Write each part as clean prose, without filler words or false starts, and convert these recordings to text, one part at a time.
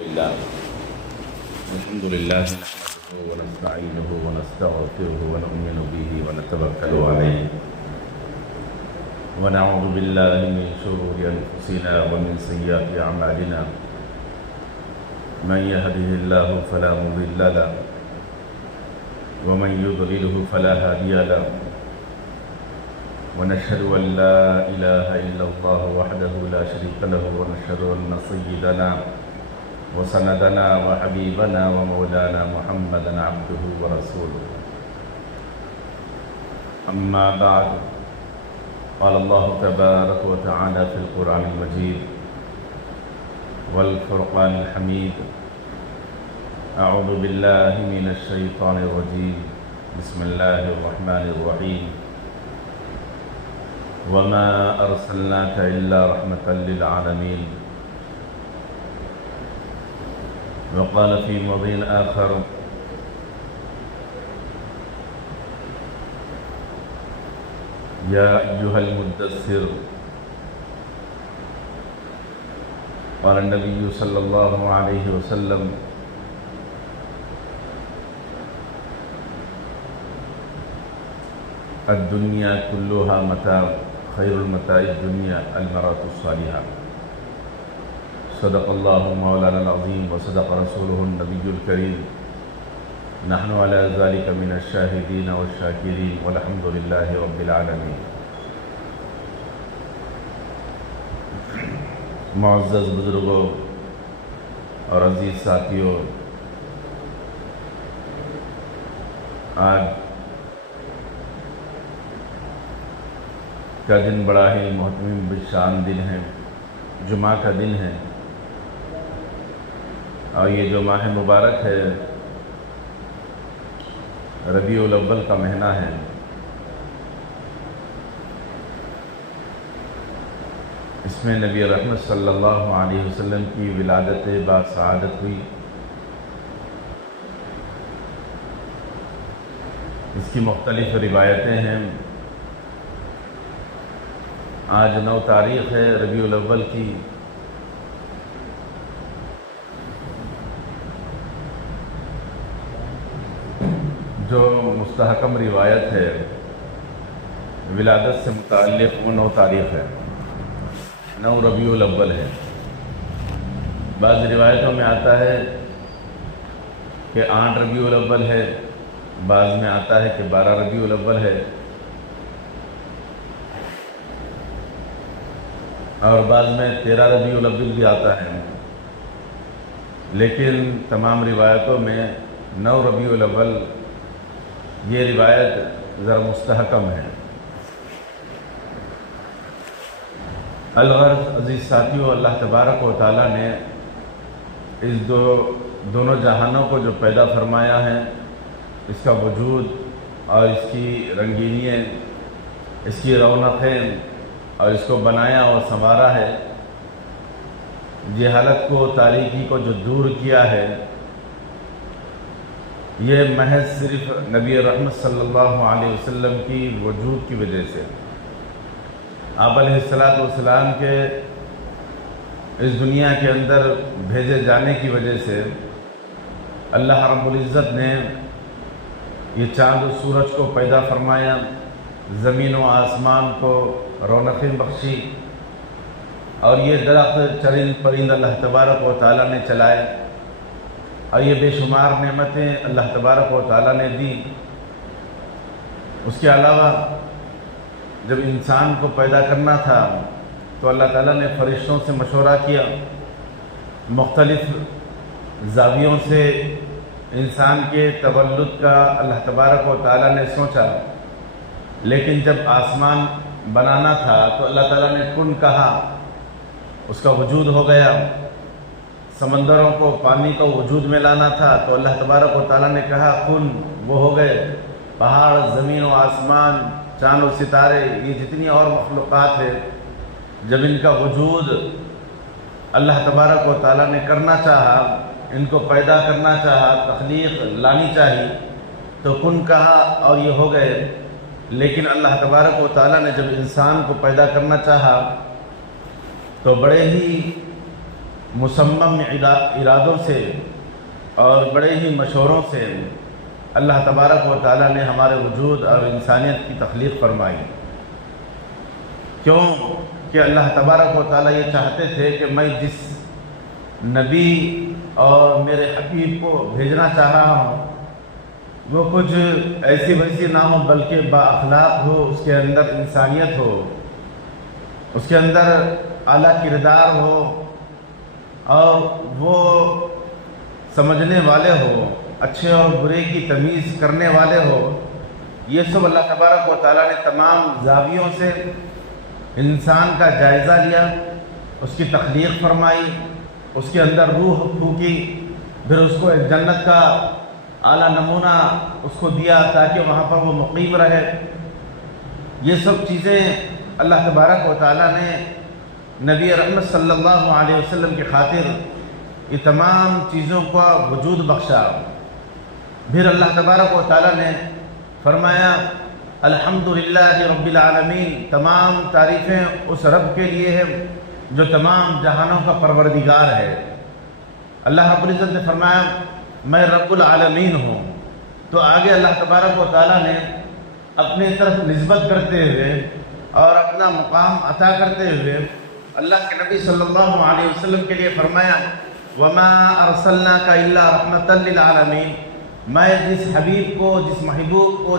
الحمد لله نحمده ونستعينه ونستغفره ونؤمن به ونتوكل عليه ونعوذ بالله من شرور أنفسنا ومن سيئات أعمالنا من يهده الله فلا مضل له ومن يضلله فلا هادي له ونشهد أن لا إله إلا الله وحده لا شريك له ونشهد أن سيدنا وسندنا وحبيبنا ومولانا محمدا عبده ورسوله أما بعد قال الله تبارك وتعالى في القرآن المجيد والفرقان الحميد أعوذ بالله من الشيطان الرجيم بسم الله الرحمن الرحيم وما أرسلناك إلا رحمة للعالمين وقال في موضع آخر يا أيها المدثر قال النبي صلى الله عليه وسلم الدنيا كلها متاع خير المتاع الدنيا المرأة الصالحة صدق الله مولانا العظيم وصدق رسوله النبي الكريم نحن على ذلك من الشاهدين والشاكرين والحمد لله رب العالمين. معزز بزرگوں اور عزیز ساتھیوں، آج کا دن بڑا ہی محترم بشان دن ہے، جمعہ کا دن ہے، اور یہ جو ماہ مبارک ہے ربیع الاول کا مہینہ ہے۔ اس میں نبی رحمت صلی اللہ علیہ وسلم کی ولادت باسعادت ہوئی۔ اس کی مختلف روایتیں ہیں۔ آج 9 تاریخ ہے ربیع الاول کی۔ جو مستحکم روایت ہے ولادت سے متعلق وہ 9 تاریخ ہے، 9 ربیع الاول ہے۔ بعض روایتوں میں آتا ہے کہ 8 ربیع الاول ہے، بعض میں آتا ہے کہ 12 ربیع الاول ہے، اور بعض میں 13 ربیع الاول بھی آتا ہے، لیکن تمام روایتوں میں 9 ربیع الاول یہ روایت ذرا مستحکم ہے۔ الغرض عزیز ساتھیوں، اللہ تبارک و تعالیٰ نے اس دونوں جہانوں کو جو پیدا فرمایا ہے، اس کا وجود اور اس کی رنگینیاں، اس کی رونقیں، اور اس کو بنایا اور سنوارا ہے، جہالت کو، تاریکی کو جو دور کیا ہے، یہ محض صرف نبی رحمت صلی اللہ علیہ وسلم کی وجود کی وجہ سے، آپ علیہ السلام کے اس دنیا کے اندر بھیجے جانے کی وجہ سے اللہ رب العزت نے یہ چاند و سورج کو پیدا فرمایا، زمین و آسمان کو رونقیں بخشی، اور یہ درخت چرند پرند اللہ تبارک و تعالیٰ نے چلائے، اور یہ بے شمار نعمتیں اللہ تبارک و تعالیٰ نے دی۔ اس کے علاوہ جب انسان کو پیدا کرنا تھا تو اللہ تعالیٰ نے فرشتوں سے مشورہ کیا، مختلف زاویوں سے انسان کے تولد کا اللہ تبارک و تعالیٰ نے سوچا، لیکن جب آسمان بنانا تھا تو اللہ تعالیٰ نے کن کہا، اس کا وجود ہو گیا۔ سمندروں کو، پانی کو وجود میں لانا تھا تو اللہ تبارک و تعالیٰ نے کہا کن، وہ ہو گئے۔ پہاڑ، زمین و آسمان، چاند و ستارے، یہ جتنی اور مخلوقات ہیں، جب ان کا وجود اللہ تبارک و تعالیٰ نے کرنا چاہا، ان کو پیدا کرنا چاہا، تخلیق لانی چاہی، تو کن کہا اور یہ ہو گئے۔ لیکن اللہ تبارک و تعالیٰ نے جب انسان کو پیدا کرنا چاہا تو بڑے ہی مصمم ارادوں سے اور بڑے ہی مشوروں سے اللہ تبارک و تعالیٰ نے ہمارے وجود اور انسانیت کی تخلیق فرمائی۔ کیوں کہ اللہ تبارک و تعالیٰ یہ چاہتے تھے کہ میں جس نبی اور میرے حبیب کو بھیجنا چاہ رہا ہوں وہ کچھ ایسی ویسی نہ ہو، بلکہ با اخلاق ہو، اس کے اندر انسانیت ہو، اس کے اندر اعلیٰ کردار ہو، اور وہ سمجھنے والے ہو، اچھے اور برے کی تمیز کرنے والے ہو۔ یہ سب اللہ تبارک و تعالیٰ نے تمام زاویوں سے انسان کا جائزہ لیا، اس کی تخلیق فرمائی، اس کے اندر روح پھونکی، پھر اس کو ایک جنت کا اعلیٰ نمونہ اس کو دیا تاکہ وہاں پر وہ مقیم رہے۔ یہ سب چیزیں اللہ تبارک و تعالیٰ نے نبی رحمت صلی اللہ علیہ وسلم کی خاطر یہ تمام چیزوں کا وجود بخشا۔ پھر اللہ تبارک و تعالیٰ نے فرمایا الحمدللہ رب العالمین، تمام تعریفیں اس رب کے لیے ہیں جو تمام جہانوں کا پروردگار ہے۔ اللہ رب العزت نے فرمایا میں رب العالمین ہوں، تو آگے اللہ تبارک و تعالیٰ نے اپنی طرف نسبت کرتے ہوئے اور اپنا مقام عطا کرتے ہوئے اللہ کے نبی صلی اللہ علیہ وسلم کے لیے فرمایا وَمَا أَرْسَلْنَاكَ إِلَّا رَحْمَةً لِلْعَالَمِينَ، میں جس حبیب کو، جس محبوب کو،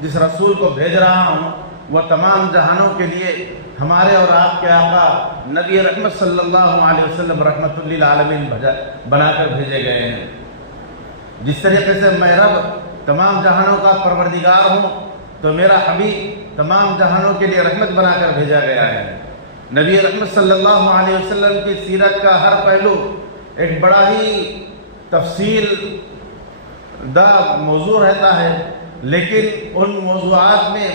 جس رسول کو بھیج رہا ہوں وہ تمام جہانوں کے لیے ہمارے اور آپ کے آقا نبی رحمت صلی اللہ علیہ وسلم رحمۃ للعالمین بنا کر بھیجے گئے ہیں۔ جس طریقے سے میں رب تمام جہانوں کا پروردگار ہوں، تو میرا حبیب تمام جہانوں کے لیے رحمت بنا کر بھیجا گیا ہے۔ نبی رحمت صلی اللہ علیہ وسلم کی سیرت کا ہر پہلو ایک بڑا ہی تفصیل دا موضوع رہتا ہے، لیکن ان موضوعات میں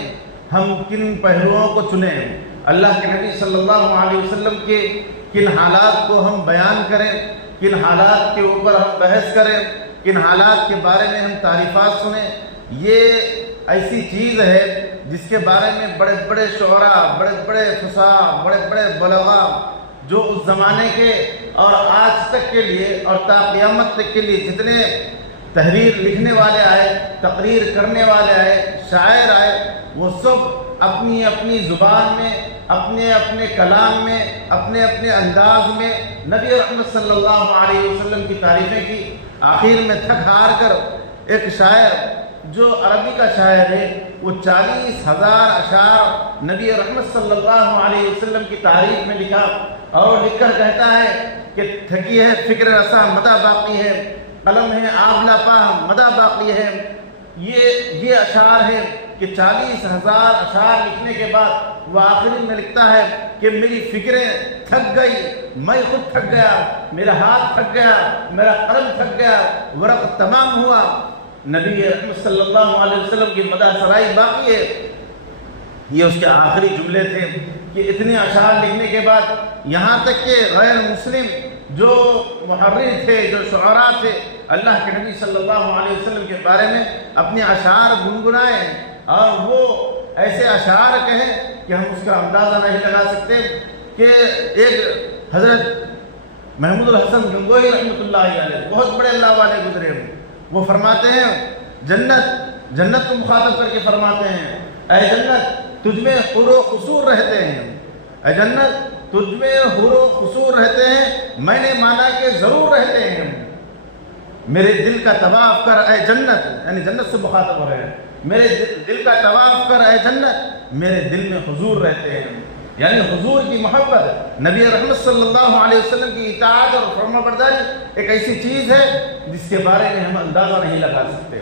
ہم کن پہلوؤں کو چنیں، اللہ کے نبی صلی اللہ علیہ وسلم کے کن حالات کو ہم بیان کریں، کن حالات کے اوپر ہم بحث کریں، کن حالات کے بارے میں ہم تعریفات سنیں، یہ ایسی چیز ہے جس کے بارے میں بڑے بڑے شعراء، بڑے بڑے فصاح، بڑے بڑے بلغاء جو اس زمانے کے اور آج تک کے لیے اور تا قیامت تک کے لیے جتنے تحریر لکھنے والے آئے، تقریر کرنے والے آئے، شاعر آئے، وہ سب اپنی اپنی زبان میں، اپنے اپنے کلام میں، اپنے اپنے انداز میں نبی رحمت صلی اللہ علیہ وسلم کی تعریفیں کی۔ آخر میں تھک ہار کر ایک شاعر جو عربی کا شاعر ہے وہ 40,000 اشعار نبی رحمت صلی اللہ علیہ وسلم کی تعریف میں لکھا، اور لکھ کر کہتا ہے کہ تھکی ہے فکر رساں مدہ باقی ہے، قلم ہے آبلہ پاہ مدہ باقی ہے۔ یہ اشعار ہے کہ 40,000 اشعار لکھنے کے بعد وہ آخری میں لکھتا ہے کہ میری فکریں تھک گئی، میں خود تھک گیا، میرا ہاتھ تھک گیا، میرا قلم تھک گیا، ورق تمام ہوا، نبی رحمت صلی اللہ علیہ وسلم کی مدح سرائی باقی ہے۔ یہ اس کے آخری جملے تھے کہ اتنے اشعار لکھنے کے بعد یہاں تک کہ غیر مسلم جو محرر تھے، جو شعراء تھے، اللہ کے نبی صلی اللہ علیہ وسلم کے بارے میں اپنے اشعار گنگنائے، اور وہ ایسے اشعار کہیں کہ ہم اس کا اندازہ نہیں لگا سکتے کہ ایک حضرت محمود الحسن گنگوہی رحمۃ اللہ علیہ بہت بڑے اللہ والے گزرے ہیں، وہ فرماتے ہیں جنت کو مخاطب کر کے فرماتے ہیں اے جنت تجھ میں حور و قصور رہتے ہیں، اے جنت تجھ میں حور و قصور رہتے ہیں، میں نے مانا کہ ضرور رہتے ہیں، میرے دل کا طواف کر اے جنت، یعنی جنت سے مخاطب ہو رہے ہیں، میرے دل کا طواف کر اے جنت، میرے دل میں حضور رہتے ہیں، یعنی حضور کی محبت، نبی رحمت صلی اللہ علیہ وسلم کی اطاعت اور فرما برداری ایک ایسی چیز ہے جس کے بارے میں ہم اندازہ نہیں لگا سکتے۔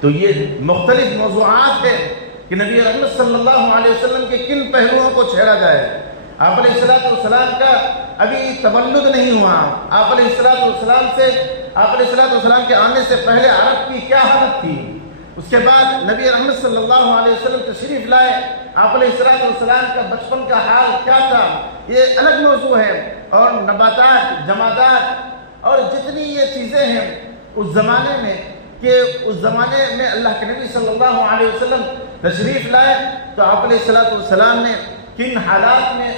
تو یہ مختلف موضوعات ہیں کہ نبی رحمت صلی اللہ علیہ وسلم کے کن پہلوؤں کو چھیڑا جائے۔ آپ علیہ السلام کا ابھی تولد نہیں ہوا، آپ علیہ السلام کے آنے سے پہلے عرب کی کیا حالت تھی، اس کے بعد نبی رحمت صلی اللہ علیہ وسلم تشریف لائے، آپ علیہ السلام کا بچپن کا حال کیا تھا، یہ الگ موضوع ہے، اور نباتات، جمادات اور جتنی یہ چیزیں ہیں اس زمانے میں، کہ اس زمانے میں اللہ کے نبی صلی اللہ علیہ وسلم تشریف لائے تو آپ علیہ السلام نے کن حالات میں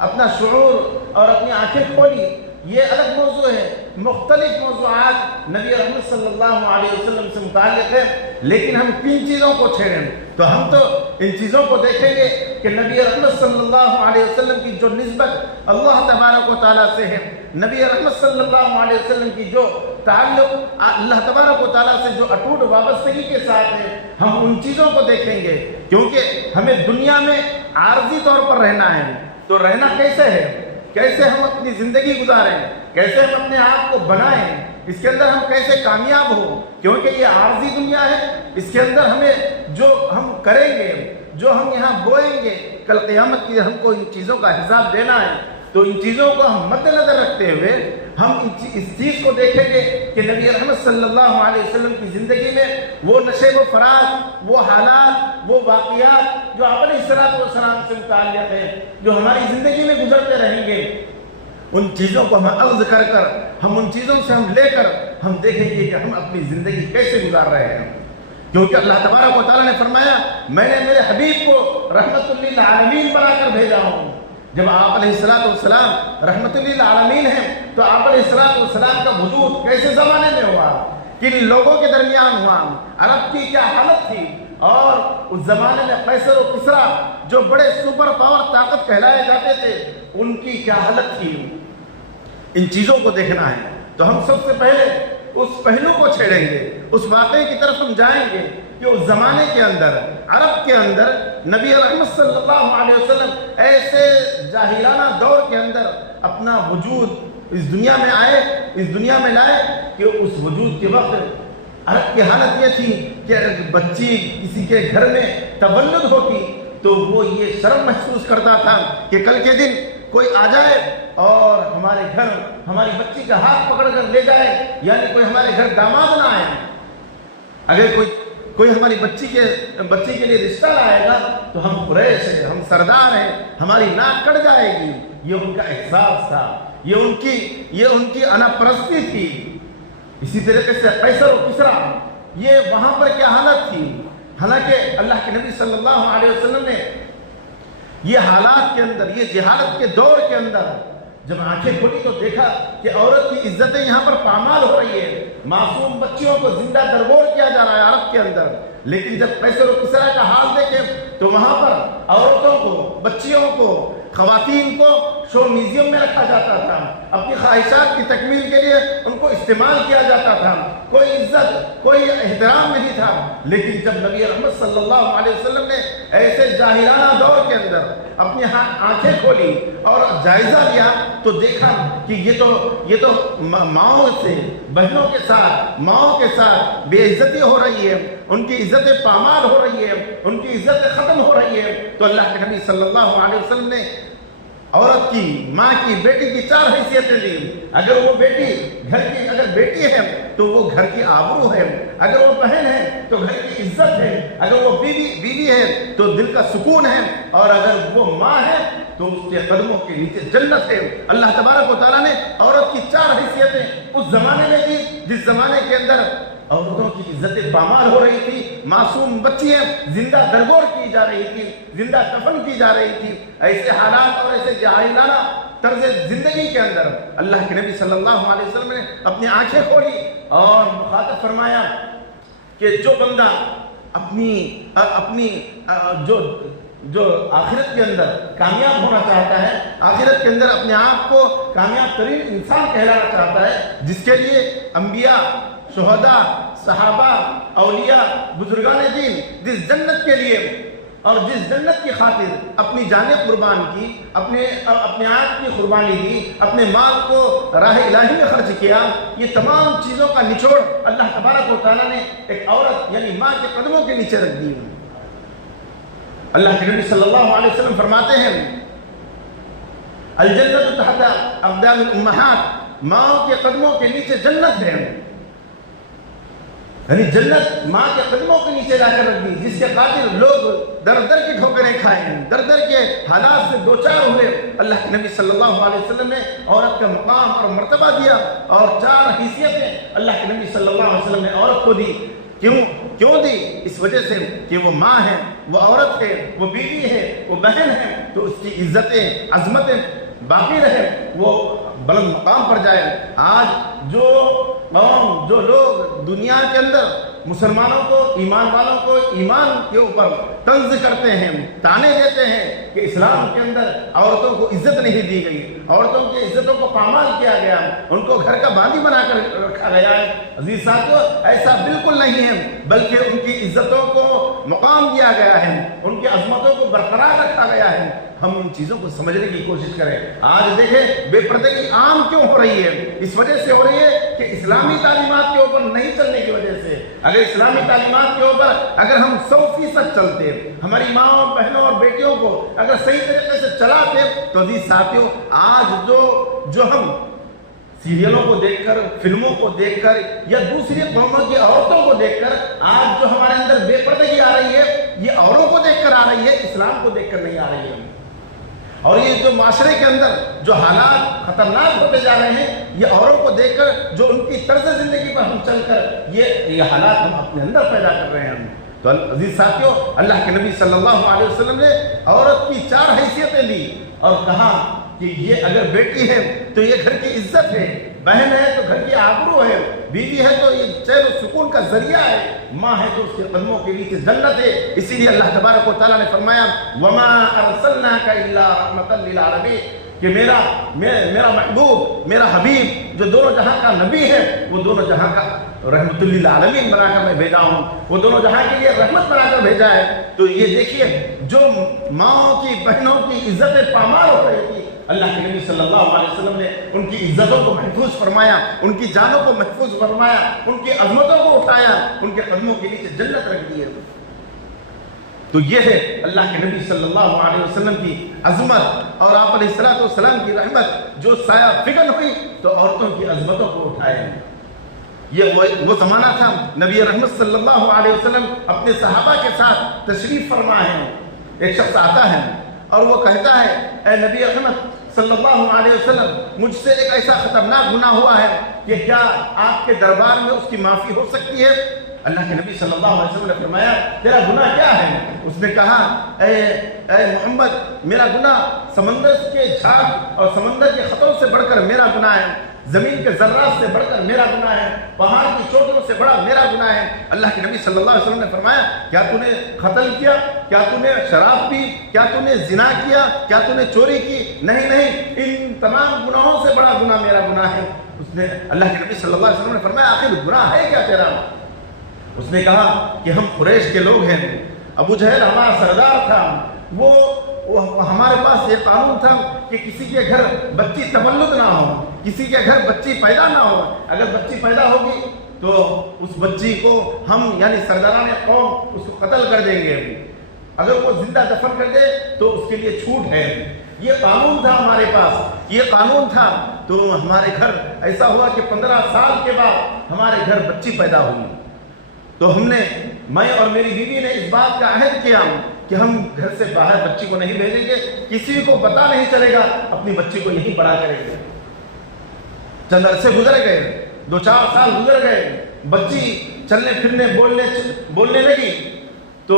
اپنا شعور اور اپنی آنکھیں کھولی، یہ الگ موضوع ہے. مختلف موضوعات نبی رحمت صلی اللہ علیہ وسلم سے متعلق ہے، لیکن ہم کن چیزوں کو چھیڑیں؟ تو ہم تو ان چیزوں کو دیکھیں گے کہ نبی رحمت صلی اللہ علیہ وسلم کی جو نسبت اللہ تبارک و تعالیٰ سے ہے، نبی رحمت صلی اللہ علیہ وسلم کی جو تعلق اللہ تبارک و تعالیٰ سے جو اٹوٹ وابستگی کے ساتھ ہے، ہم ان چیزوں کو دیکھیں گے. کیونکہ ہمیں دنیا میں عارضی طور پر رہنا ہے. تو رہنا کیسے ہے؟ کیسے ہم اپنی زندگی گزاریں، کیسے ہم اپنے آپ کو بنائیں، اس کے اندر ہم کیسے کامیاب ہوں، کیونکہ یہ عارضی دنیا ہے. اس کے اندر ہمیں جو ہم کریں گے، جو ہم یہاں بوئیں گے، کل قیامت کی ہم کو ان چیزوں کا حساب دینا ہے. تو ان چیزوں کو ہم مد نظر رکھتے ہوئے ہم اس چیز کو دیکھیں گے کہ نبی رحمت صلی اللہ علیہ وسلم کی زندگی میں وہ نشیب و فراز، وہ حالات، وہ واقعات جو آپ علیہ الصلوۃ والسلام سے متعلق ہیں، جو ہماری زندگی میں گزرتے رہیں گے، ان چیزوں کو ہم اخذ کر کر، ہم ان چیزوں سے ہم لے کر ہم دیکھیں گے کہ ہم اپنی زندگی کیسے گزار رہے ہیں. کیونکہ اللہ تبارک و تعالیٰ نے فرمایا میں نے میرے حبیب کو رحمت للعالمین بنا کر بھیجا ہوں. جب آپ علیہ الصلوۃ والسلام رحمت للعالمین ہیں تو آپ علیہ الصلوۃ والسلام کا وجود کیسے زمانے میں ہوا، کن لوگوں کے درمیان ہوا، عرب کی کیا حالت تھی، اور اس زمانے میں قیصر و کسریٰ جو بڑے سپر پاور طاقت کہلائے جاتے تھے ان کی کیا حالت تھی. ان چیزوں کو دیکھنا ہے. تو ہم سب سے پہلے اس پہلو کو چھیڑیں گے، اس واقعے کی طرف ہم جائیں گے کہ اس زمانے کے اندر، عرب کے اندر، نبی رحمت صلی اللہ علیہ وسلم ایسے جاہلانہ دور کے اندر اپنا وجود اس دنیا میں آئے، اس دنیا میں لائے کہ اس وجود کے وقت عرب کی حالت یہ تھی کہ اگر بچی کسی کے گھر میں تولد ہوتی تو وہ یہ شرم محسوس کرتا تھا کہ کل کے دن کوئی آ جائے اور ہمارے گھر ہماری بچی کا ہاتھ پکڑ کر لے جائے، یعنی کوئی ہمارے گھر داماد نہ آئے. اگر کوئی ہماری بچی کے لیے رشتہ لائے گا تو ہم قریش ہیں، ہم سردار ہیں، ہماری ناک کٹ جائے گی. یہ ان کا احساس تھا، یہ ان کی انا پرستی تھی. اسی طریقے سے قیصر و کسریٰ، یہ وہاں پر کیا حالت تھی. حالانکہ اللہ کے نبی صلی اللہ علیہ وسلم نے یہ حالات کے اندر، یہ جہالت کے دور کے اندر جب آنکھیں کھولی تو دیکھا کہ عورت کی عزتیں یہاں پر پامال ہو رہی ہے، معصوم بچیوں کو زندہ درگور کیا جا رہا ہے عرب کے اندر. لیکن جب قیصر و کسریٰ کا حال دیکھیں تو وہاں پر عورتوں کو، بچیوں کو، خواتین کو شو میوزیم میں رکھا جاتا تھا، اپنی خواہشات کی تکمیل کے لیے ان کو استعمال کیا جاتا تھا. کوئی عزت، کوئی احترام نہیں تھا. لیکن جب نبی رحمت صلی اللہ علیہ وسلم نے ایسے جاہلانہ دور کے اندر اپنی آنکھیں کھولی اور جائزہ لیا تو دیکھا کہ یہ تو ماؤں سے، بہنوں کے ساتھ، ماؤں کے ساتھ بے عزتی ہو رہی ہے، ان کی عزتیں پامال ہو رہی ہے، ان کی عزتیں ختم ہو رہی ہے. تو اللہ کے نبی صلی اللہ علیہ وسلم نے عورت کی، ماں کی، بیٹی کی 4 حیثیتیں لی. اگر وہ بیٹی گھر کی، اگر بیٹی ہے تو وہ گھر کی آبرو ہے، اگر وہ بہن ہے تو گھر کی عزت ہے، اگر وہ بیوی ہے تو دل کا سکون ہے، اور اگر وہ ماں ہے تو اس کے قدموں کے نیچے جنت ہے. اللہ تبارک و تعالیٰ نے عورت کی 4 حیثیتیں اس زمانے میں دی جس زمانے کے اندر عورتوں کی عزتیں پامال ہو رہی تھی، معصوم بچیاں زندہ درگور کی جا رہی تھی، زندہ کفن کی جا رہی تھی. ایسے حالات اور ایسے جاہلانہ طرز زندگی کے اندر اللہ کے نبی صلی اللہ علیہ وسلم نے اپنی آنکھیں کھولی اور مخاطب فرمایا کہ جو بندہ اپنی جو آخرت کے اندر کامیاب ہونا چاہتا ہے، آخرت کے اندر اپنے آپ کو کامیاب ترین انسان کہلانا چاہتا ہے، جس کے لیے انبیاء، شہداء، صحابہ، اولیاء، بزرگان دین جس جنت کے لیے اور جس جنت کی خاطر اپنی جانیں قربان کی، اپنے آپ کی قربانی دی، اپنے مال کو راہ الہی میں خرچ کیا، یہ تمام چیزوں کا نچوڑ اللہ تبارک و تعالیٰ نے ایک عورت یعنی ماں کے قدموں کے نیچے رکھ دی. اللہ کے نبی صلی اللہ علیہ وسلم فرماتے ہیں الجنت تحت اقدام الامہات، ماں کے قدموں کے نیچے جنت ہے. یعنی جنت ماں کے قدموں کے نیچے لا کر رکھ دی، جس کے خاطر لوگ در در کی ٹھوکریں کھائیں، در در کے حالات سے دوچار ہوئے. اللہ کے نبی صلی اللہ علیہ وسلم نے عورت کا مقام اور مرتبہ دیا اور 4 حیثیتیں اللہ کے نبی صلی اللہ علیہ وسلم نے عورت کو دی. کیوں دی؟ اس وجہ سے کہ وہ ماں ہے، وہ عورت ہے، وہ بیوی ہے، وہ بہن ہے، تو اس کی عزتیں، عظمتیں باقی رہے، وہ بلند مقام پر جائے۔ آج جو قوم، جو لوگ دنیا کے اندر مسلمانوں کو، ایمان والوں کو ایمان کے اوپر طنز کرتے ہیں، تانے دیتے ہیں کہ اسلام کے اندر عورتوں کو عزت نہیں دی گئی، عورتوں کی عزتوں کو پامال کیا گیا، ان کو گھر کا باندھی بنا کر رکھا گیا ہے، عزیز ساتھیو ایسا بالکل نہیں ہے، بلکہ ان کی عزتوں کو مقام دیا گیا ہے، ان کی عظمتوں کو برقرار رکھا گیا ہے۔ ہم ان چیزوں کو سمجھنے کی کوشش کریں۔ آج دیکھیں بے پردگی عام کیوں ہو رہی ہے؟ اس وجہ سے ہو رہی ہے کہ اسلامی تعلیمات کے اوپر نہیں چلنے کی وجہ سے۔ اگر اسلامی تعلیمات کے اوپر اگر ہم 100% چلتے، ہماری ماں بہنوں اور بیٹیوں کو اگر صحیح طریقے سے چلاتے، تو عزیز ساتھیوں آج جو ہم سیریلوں کو دیکھ کر، فلموں کو دیکھ کر یا دوسری قوموں کی عورتوں کو دیکھ کر آج جو ہمارے اندر بے پردگی آ رہی ہے، یہ اوروں کو دیکھ کر آ رہی ہے، اسلام کو دیکھ کر نہیں آ رہی ہے۔ اور یہ جو معاشرے کے اندر جو حالات خطرناک ہوتے جا رہے ہیں، یہ اوروں کو دیکھ کر، جو ان کی طرز زندگی پر ہم چل کر یہ حالات ہم اپنے اندر پیدا کر رہے ہیں۔ تو عزیز ساتھیو اللہ کے نبی صلی اللہ علیہ وسلم نے عورت کی 4 حیثیتیں دی اور کہا کہ یہ اگر بیٹی ہے تو یہ گھر کی عزت ہے، بہن ہے تو گھر کی آبرو ہے، بیوی ہے تو یہ چین و سکون کا ذریعہ ہے، ماں ہے تو اس کے قدموں کے نیچے جنت ہے۔ اسی لیے اللہ تبارک و تعالیٰ نے فرمایا وَمَا أَرْسَلْنَاكَ إِلَّا رَحْمَةً لِلْعَالَمِينَ، کہ میرا محبوب، میرا حبیب جو دونوں جہاں کا نبی ہے، وہ دونوں جہاں کا رحمت للعالمین بنا کر میں بھیجا ہوں، وہ دونوں جہاں کے لیے رحمت بنا کر بھیجا ہے۔ تو یہ دیکھیے جو ماں کی، بہنوں کی عزتیں پامال ہو رہی تھی، اللہ کے نبی صلی اللہ علیہ وسلم نے ان کی عزتوں کو محفوظ فرمایا، ان کی جانوں کو محفوظ فرمایا، ان کی عظمتوں کو اٹھایا، ان کے قدموں کے نیچے جنت رکھ دی ہے۔ تو یہ ہے اللہ کے نبی صلی اللہ علیہ وسلم کی عظمت اور آپ علیہ الصلوۃ والسلام کی رحمت جو سایہ فگن ہوئی تو عورتوں کی عظمتوں کو اٹھائے۔ یہ وہ زمانہ تھا، نبی رحمت صلی اللہ علیہ وسلم اپنے صحابہ کے ساتھ تشریف فرما ہے، ایک شخص آتا ہے اور وہ کہتا ہے اے نبی رحمت صلی اللہ علیہ وسلم، مجھ سے ایک ایسا خطرناک گناہ ہوا ہے کہ کیا آپ کے دربار میں اس کی معافی ہو سکتی ہے؟ اللہ کے نبی صلی اللہ علیہ وسلم نے فرمایا تیرا گناہ کیا ہے؟ اس نے کہا اے محمد میرا گناہ سمندر کے جھاگ اور سمندر کے خطروں سے بڑھ کر میرا گناہ ہے، زمین کے ذرات سے بڑھ کر میرا گناہ ہے، پہاڑ کی چوٹیوں سے بڑا میرا گناہ ہے۔ اللہ کے نبی صلی اللہ علیہ وسلم نے فرمایا کیا تو نے قتل کیا؟ کیا تو نے شراب پی؟ کیا تو نے زنا کیا؟ کیا تو نے چوری کی؟ نہیں نہیں، ان تمام گناہوں سے بڑا گناہ میرا گناہ ہے۔ اس نے اللہ کے نبی صلی اللہ علیہ وسلم نے فرمایا آخر گناہ ہے کیا تیرا؟ اس نے کہا کہ ہم قریش کے لوگ ہیں، ابو جہل ہمارا سردار تھا، وہ ہمارے پاس یہ قانون تھا کہ کسی کے گھر بچی تولد نہ ہو، کسی کے گھر بچی پیدا نہ ہو، اگر بچی پیدا ہوگی تو اس بچی کو ہم یعنی سرداران قوم اس کو قتل کر دیں گے، اگر وہ زندہ دفن کر دے تو اس کے لیے چھوٹ ہے۔ یہ قانون تھا ہمارے پاس، یہ قانون تھا۔ تو ہمارے گھر ایسا ہوا کہ 15 سال کے بعد ہمارے گھر بچی پیدا ہوئی، تو ہم نے، میں اور میری بیوی نے اس بات کا عہد کیا کہ ہم گھر سے باہر بچی کو نہیں بھیجیں گے، کسی کو پتہ نہیں چلے گا، اپنی بچی کو یہیں بڑا کریں گے۔ چند عرصے گزر گئے، 2-4 سال گزر گئے، بچی چلنے پھرنے بولنے لگی، تو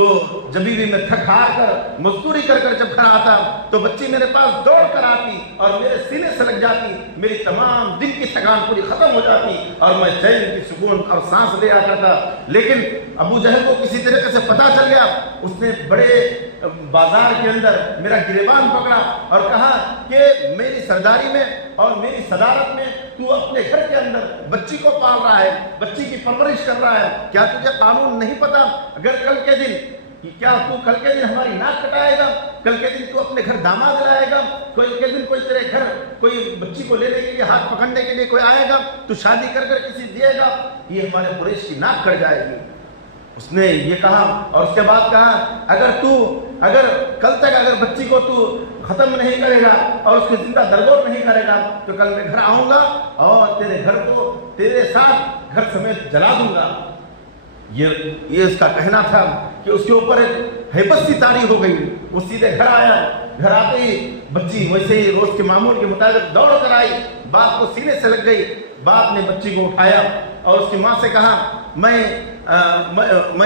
جب بھی میں تھک ہار کر مزدوری کر جب گھر آتا تو بچی میرے پاس دوڑ کر آتی اور میرے سینے سے لگ جاتی، میری تمام دن کی تھکان پوری ختم ہو جاتی اور میں چین کی سکون اور سانس لے آتا تھا۔ لیکن ابو جہل کو کسی طریقے سے پتہ چل گیا، اس نے بڑے بازار کے اندر میرا گریبان پکڑا اور کہا کہ میری سرداری میں اور میری صدارت میں تو اپنے گھر کے اندر بچی کو پال رہا ہے، بچی کی پرورش کر رہا ہے، کیا تجھے قانون نہیں پتا؟ اگر کل کے دن ہماری ناک کٹائے گا، کل کے دن تو اپنے گھر داماد لائے گا، کل کے دن کوئی تیرے گھر کوئی بچی کو لینے کے لیے ہاتھ پکڑنے کے لیے کوئی آئے گا، تو شادی کر کسی دے گا، یہ ہمارے قریش کی ناک کٹ جائے گی۔ اس نے یہ کہا اور اس کے بعد کہا اگر کل تک اگر بچی کو تو ختم نہیں کرے گا اور اس کو زندہ درگور نہیں کرے گا تو کل میں گھر آؤں گا اور تیرے گھر کو تیرے ساتھ گھر سمیت جلا دوں گا۔ یہ اس کا کہنا تھا کہ اس کے اوپر ایک ہیبت سی طاری ہو گئی۔ وہ سیدھے گھر آیا، گھر آتے ہی بچی ویسے ہی روز کے معمول کے مطابق دوڑ کر آئی، باپ کو سینے سے لگ گئی۔ باپ نے بچی کو اٹھایا اور اس کی ماں سے کہا میں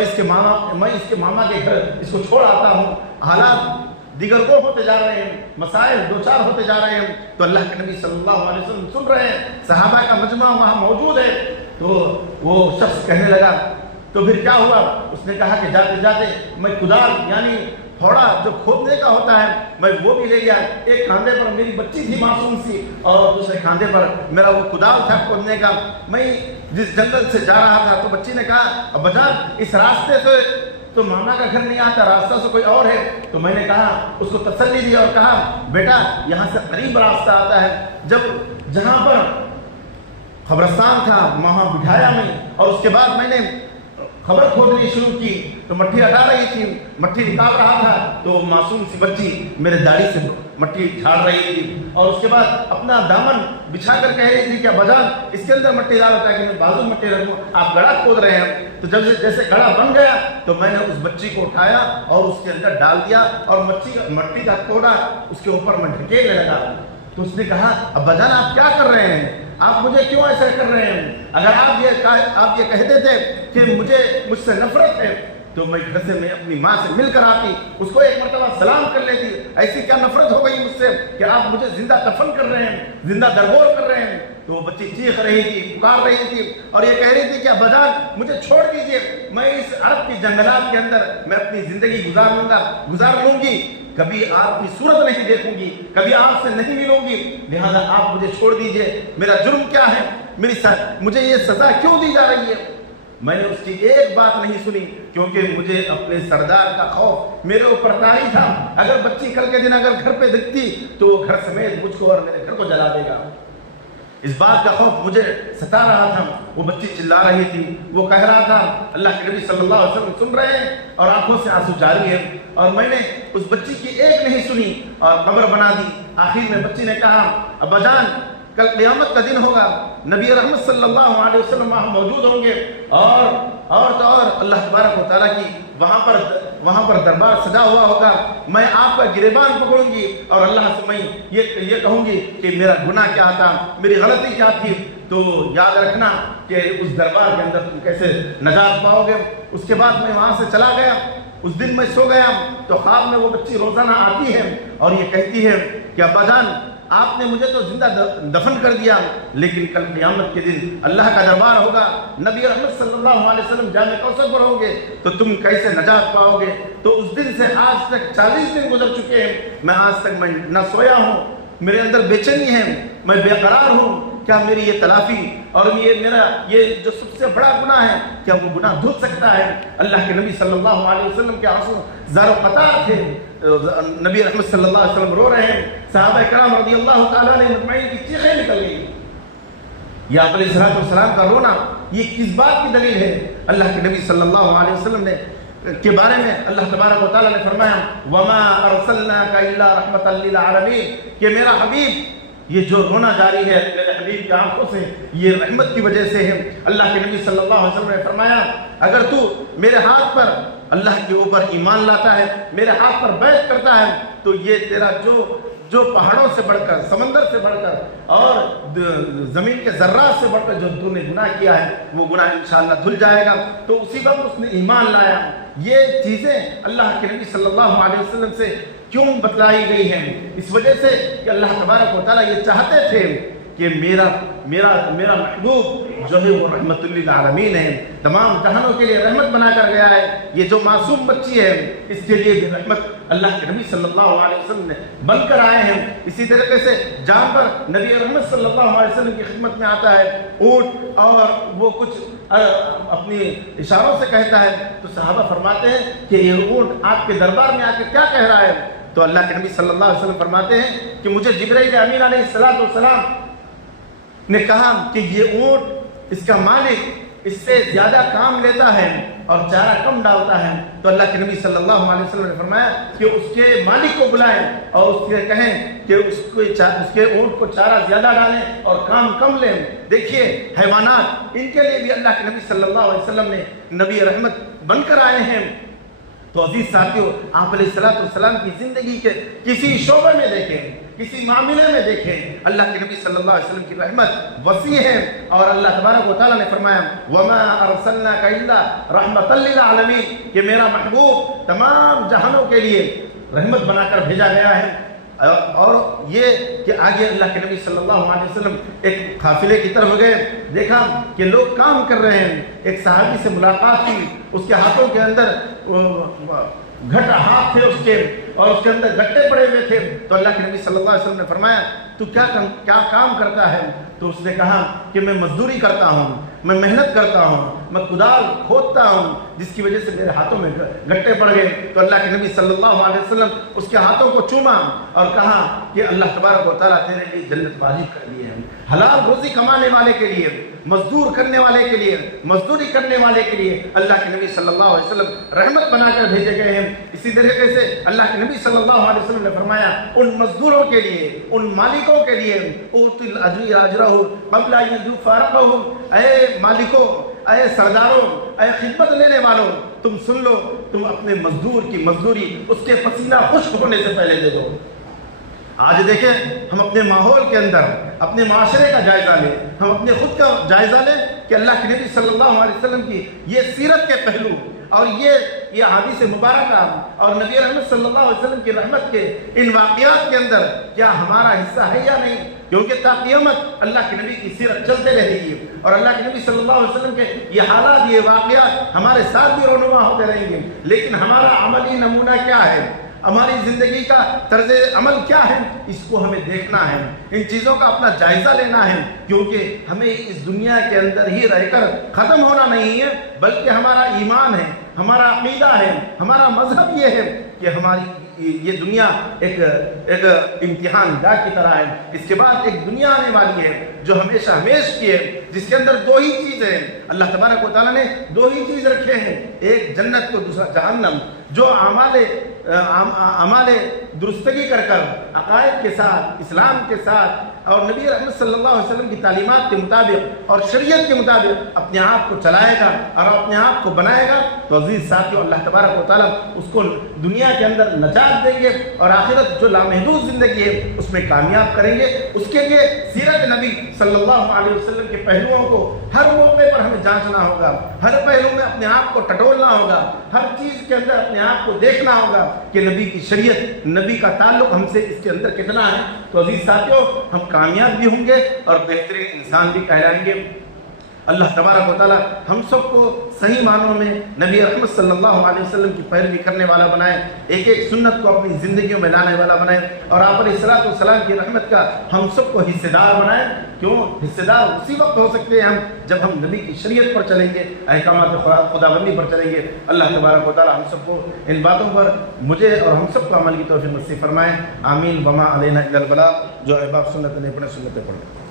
اس کے ماما کے گھر اس کو چھوڑ آتا ہوں، حالات دیگر وہ ہوتے جا رہے ہیں، مسائل دو چار ہوتے جا رہے ہیں، تو اللہ کے نبی صلی اللہ علیہ وسلم سن رہے ہیں، صحابہ کا مجمع وہاں موجود ہے۔ تو وہ شخص کہنے لگا، تو پھر کیا ہوا؟ اس نے کہا کہ جاتے جاتے میں کدال یعنی پھوڑا جو کھودنے کا ہوتا ہے میں وہ بھی لے لیا، ایک کاندھے پر میری بچی تھی معصوم سی اور دوسرے کاندھے پر میرا وہ کدال تھا کھودنے کا۔ میں جس جنگل سے جا رہا تھا تو بچی نے کہا ابا جان اس راستے سے تو ماما کا گھر نہیں آتا، راستہ سے کوئی اور ہے۔ تو میں نے کہا، اس کو تسلی دی اور کہا بیٹا یہاں سے قریب راستہ آتا ہے۔ جب جہاں پر قبرستان تھا وہاں بٹھایا میں، اور اس کے بعد میں نے خبر کھودنی شروع کی تو مٹی ہٹا رہی تھی، مٹی نکال رہا تھا تو معصوم سی بچی میرے داڑھی سے مٹی جھاڑ رہی تھی، اور اس کے بعد اپنا دامن بچھا کر کہہ رہی تھی کہ بجان اس کے اندر مٹی ڈال ہوتا ہے کہ میں بازو مٹی رکھوں، آپ گڑھا کھود رہے ہیں۔ تو جب جیسے گڑھا بن گیا تو میں نے اس بچی کو اٹھایا اور اس کے اندر ڈال دیا اور مٹی کا کوڑا اس کے اوپر میں ڈھکیلنے لگا۔ تو اس نے کہا ابا جان آپ کیا کر رہے ہیں، آپ مجھے کیوں ایسا کر رہے ہیں؟ اگر آپ یہ کہتے تھے کہ مجھ سے نفرت ہے تو میں گھر سے میں اپنی ماں سے مل کر آتی، اس کو ایک مرتبہ سلام کر لیتی، ایسی کیا نفرت ہو گئی مجھ سے کہ آپ مجھے زندہ دفن کر رہے ہیں، زندہ درگور کر رہے ہیں؟ تو وہ بچی چیخ رہی تھی، پکار رہی تھی اور یہ کہہ رہی تھی کہ ابا جان مجھے چھوڑ دیجئے، میں اس عرب کی جنگلات کے اندر میں اپنی زندگی گزار لوں گی، کبھی آپ کی صورت نہیں دیکھوں گی، کبھی آپ سے نہیں ملوں گی، لہذا آپ مجھے چھوڑ دیجئے، میرا جرم کیا ہے، مجھے یہ سزا کیوں دی جا رہی ہے؟ میں نے اس کی ایک بات نہیں سنی کیونکہ مجھے اپنے سردار کا خوف میرے اوپر طاری تھا۔ اگر بچی کل کے دن اگر گھر پہ دکھتی تو وہ گھر سمیت مجھ کو اور میرے گھر کو جلا دے گا، اس بات کا خوف مجھے ستا رہا تھا۔ وہ بچی چلا رہی تھی، وہ کہہ رہا تھا، اللہ کے نبی صلی اللہ علیہ وسلم سن رہے ہیں اور آنکھوں سے آنسو جاری ہے، اور میں نے اس بچی کی ایک نہیں سنی اور قبر بنا دی۔ آخر میں بچی نے کہا ابا جان کل قیامت کا دن ہوگا، نبی رحمت صلی اللہ علیہ وسلم وہاں موجود ہوں گے اور اللہ تبارک و تعالیٰ کی وہاں پر دربار سجا ہوا ہوگا، میں آپ کا گریبان پکڑوں گی اور اللہ سے میں یہ کہوں گی کہ میرا گناہ کیا تھا، میری غلطی کیا تھی، تو یاد رکھنا کہ اس دربار کے اندر تم کیسے نجات پاؤ گے۔ اس کے بعد میں وہاں سے چلا گیا، اس دن میں سو گیا تو خواب میں وہ بچی روزانہ آتی ہے اور یہ کہتی ہے کہ ابا جان آپ نے مجھے تو زندہ دفن کر دیا، لیکن کل قیامت کے دن اللہ کا دربار ہوگا، نبی رحمت صلی اللہ علیہ وسلم جامع کوثر پر ہوں گے تو تم کیسے نجات پاؤ گے؟ تو اس دن سے آج تک 40 دن گزر چکے ہیں، میں آج تک میں نہ سویا ہوں، میرے اندر بے چینی ہے، میں بے قرار ہوں، کیا میری یہ تلافی اور یہ جو سب سے بڑا گناہ ہے کیا وہ گناہ دھل سکتا ہے؟ اللہ کے نبی صلی اللہ علیہ وسلم کے آنسو زار و قطار تھے، نبی رحمت صلی اللہ علیہ وسلم رو رہے ہیں، صحابہ کرام رضی اللہ تعالیٰ نے مطمئن کی چیخیں نکل گئی۔ یا علیہ الصلوۃ والسلام کا رونا یہ کس بات کی دلیل ہے؟ اللہ کے نبی صلی اللہ علیہ وسلم نے کے بارے میں اللہ تبارک و تعالیٰ نے فرمایا وما ارسلناک الا رحمۃ للعالمین، کہ میرا حبیب یہ جو رونا جاری ہے میرے حبیب کی آنکھوں سے یہ رحمت کی وجہ سے ہے۔ اللہ کے نبی صلی اللہ علیہ وسلم نے فرمایا اگر تو میرے ہاتھ پر اللہ کے اوپر ایمان لاتا ہے، میرے ہاتھ پر بیعت کرتا ہے تو یہ تیرا جو پہاڑوں سے بڑھ کر، سمندر سے بڑھ کر اور زمین کے ذرات سے بڑھ کر جو تو نے گناہ کیا ہے وہ گناہ انشاءاللہ دھل جائے گا۔ تو اسی وقت اس نے ایمان لایا۔ یہ چیزیں اللہ کے نبی صلی اللہ علیہ وسلم سے کیوں بتلائی گئی ہیں؟ اس وجہ سے کہ اللہ تبارک و تعالیٰ یہ چاہتے تھے کہ میرا محبوب جو ہے وہ رحمت للعالمین ہے، تمام جہانوں کے لیے رحمت بنا کر گیا ہے۔ یہ جو معصوم بچی ہے اس کے لیے بھی رحمت اللہ کے نبی صلی اللہ علیہ وسلم نے بن کر آئے ہیں۔ اسی طریقے سے جانور نبی رحمت صلی اللہ علیہ وسلم کی خدمت میں آتا ہے، اونٹ، اور وہ کچھ اپنی اشاروں سے کہتا ہے تو صحابہ فرماتے ہیں کہ یہ اونٹ آپ کے دربار میں آ کے کیا کہہ رہا ہے؟ تو اللہ کے نبی صلی اللہ علیہ وسلم فرماتے ہیں کہ مجھے جبرائیل امین علیہ السلام نے کہا کہ یہ اونٹ اس کا مالک اس سے زیادہ کام لیتا ہے اور چارہ کم ڈالتا ہے۔ تو اللہ کے نبی صلی اللہ علیہ وسلم نے فرمایا کہ اس کے مالک کو بلائیں اور اس سے کہیں کہ اس کے اونٹ کو چارہ زیادہ ڈالیں اور کام کم لیں۔ دیکھیے حیوانات، ان کے لیے بھی اللہ کے نبی صلی اللہ علیہ وسلم نے نبی رحمت بن کر آئے ہیں۔ تو عزیز ساتھیو، آپ علیہ الصلوۃ والسلام کی زندگی کے کسی شعبے میں دیکھیں، کسی معاملے میں دیکھیں، اللہ کے نبی صلی اللہ علیہ وسلم کی رحمت وسیع ہے، اور اللہ تبارک و تعالیٰ نے فرمایا وما ارسلناک الا رحمۃ للعالمین، کہ میرا محبوب تمام جہانوں کے لیے رحمت بنا کر بھیجا گیا ہے۔ اور یہ کہ آگے اللہ کے نبی صلی اللہ علیہ وسلم ایک قافلے کی طرف گئے، دیکھا کہ لوگ کام کر رہے ہیں، ایک صحابی سے ملاقات کی، اس کے ہاتھوں کے اندر گھٹ ہاتھ تھے اس کے، اور اس کے اندر گٹے پڑے ہوئے تھے۔ تو اللہ کے نبی صلی اللہ علیہ وسلم نے فرمایا تو کیا کام کرتا ہے؟ تو اس نے کہا کہ میں مزدوری کرتا ہوں، میں محنت کرتا ہوں، میں کدال کھودتا ہوں، جس کی وجہ سے میرے ہاتھوں میں گٹے پڑ گئے۔ تو اللہ کے نبی صلی اللہ علیہ وسلم اس کے ہاتھوں کو چوما اور کہا کہ اللہ تبارک و تعالیٰ تیرے لیے جنت واجب کر دی ہے۔ حلال روزی کمانے والے کے لیے، مزدور کرنے والے کے لیے، مزدوری کرنے والے کے لیے اللہ کے نبی صلی اللہ علیہ وسلم رحمت بنا کر بھیجے گئے ہیں۔ اسی طریقے سے اللہ کے نبی صلی اللہ علیہ وسلم نے فرمایا ان مزدوروں کے لیے، ان مالکوں کے لیے اوتی الاجر اجرہ قبل ان یجوف فارقہ، اے مالکوں، اے سرداروں، اے خدمت لینے والوں، تم سن لو، تم اپنے مزدور کی مزدوری اس کے پسینہ خشک ہونے سے پہلے دے دو۔ آج دیکھیں ہم اپنے ماحول کے اندر اپنے معاشرے کا جائزہ لیں، ہم اپنے خود کا جائزہ لیں کہ اللہ کے نبی صلی اللہ علیہ وسلم کی یہ سیرت کے پہلو اور یہ حدیث مبارکہ اور نبی رحمت صلی اللہ علیہ وسلم کی رحمت کے ان واقعات کے اندر کیا ہمارا حصہ ہے یا نہیں؟ کیونکہ تا قیامت اللہ کے نبی کی سیرت چلتے رہے گی اور اللہ کے نبی صلی اللہ علیہ وسلم کے یہ حالات، یہ واقعات ہمارے ساتھ بھی رونما ہوتے رہیں گے، لیکن ہمارا عملی نمونہ کیا ہے؟ ہماری زندگی کا طرز عمل کیا ہے؟ اس کو ہمیں دیکھنا ہے، ان چیزوں کا اپنا جائزہ لینا ہے، کیونکہ ہمیں اس دنیا کے اندر ہی رہ کر ختم ہونا نہیں ہے، بلکہ ہمارا ایمان ہے، ہمارا عقیدہ ہے، ہمارا مذہب یہ ہے کہ ہماری یہ دنیا ایک امتحان گاہ کی طرح ہے۔ اس کے بعد ایک دنیا آنے والی ہے جو ہمیشہ ہمیش کی ہے، جس کے اندر دو ہی چیزیں ہیں۔ اللہ تبارک و تعالیٰ نے دو ہی چیز رکھے ہیں، ایک جنت کو، دوسرا جہنم۔ جو اعمال درستگی کر عقائد کے ساتھ، اسلام کے ساتھ اور نبی رحمت صلی اللہ علیہ وسلم کی تعلیمات کے مطابق اور شریعت کے مطابق اپنے آپ کو چلائے گا اور اپنے آپ کو بنائے گا، تو عزیز ساتھیوں اللہ تبارک و تعالیٰ اس کو دنیا کے اندر نجات دیں گے اور آخرت جو لامحدود زندگی ہے اس میں کامیاب کریں گے۔ اس کے لیے سیرت نبی صلی اللہ علیہ وسلم کے پہلوؤں کو ہر موقع پر ہمیں جانچنا ہوگا، ہر پہلو میں اپنے آپ کو ٹٹولنا ہوگا، ہر چیز کے اندر اپنے آپ کو دیکھنا ہوگا کہ نبی کی شریعت، نبی کا تعلق ہم سے اس کے اندر کتنا ہے۔ تو عزیز ساتھیوں ہم کامیاب بھی ہوں گے اور بہترین انسان بھی کہلائیں گے۔ اللہ تبارک و تعالیٰ ہم سب کو صحیح معنوں میں نبی رحمت صلی اللہ علیہ وسلم کی پیروی کرنے والا بنائے، ایک ایک سنت کو اپنی زندگیوں میں لانے والا بنائے، اور آپ علیہ الصلوۃ والسلام کی رحمت کا ہم سب کو حصے دار بنائے۔ کیوں حصے دار اسی وقت ہو سکتے ہیں ہم جب ہم نبی کی شریعت پر چلیں گے، احکامات خداوندی پر چلیں گے۔ اللہ تبارک و تعالیٰ ہم سب کو ان باتوں پر، مجھے اور ہم سب کو عمل کی توفیق نصیب فرمائے۔ آمین۔ وما علینا الا البلاغ۔ جو احباب سنت نہیں پڑھے سنتیں پڑھیں۔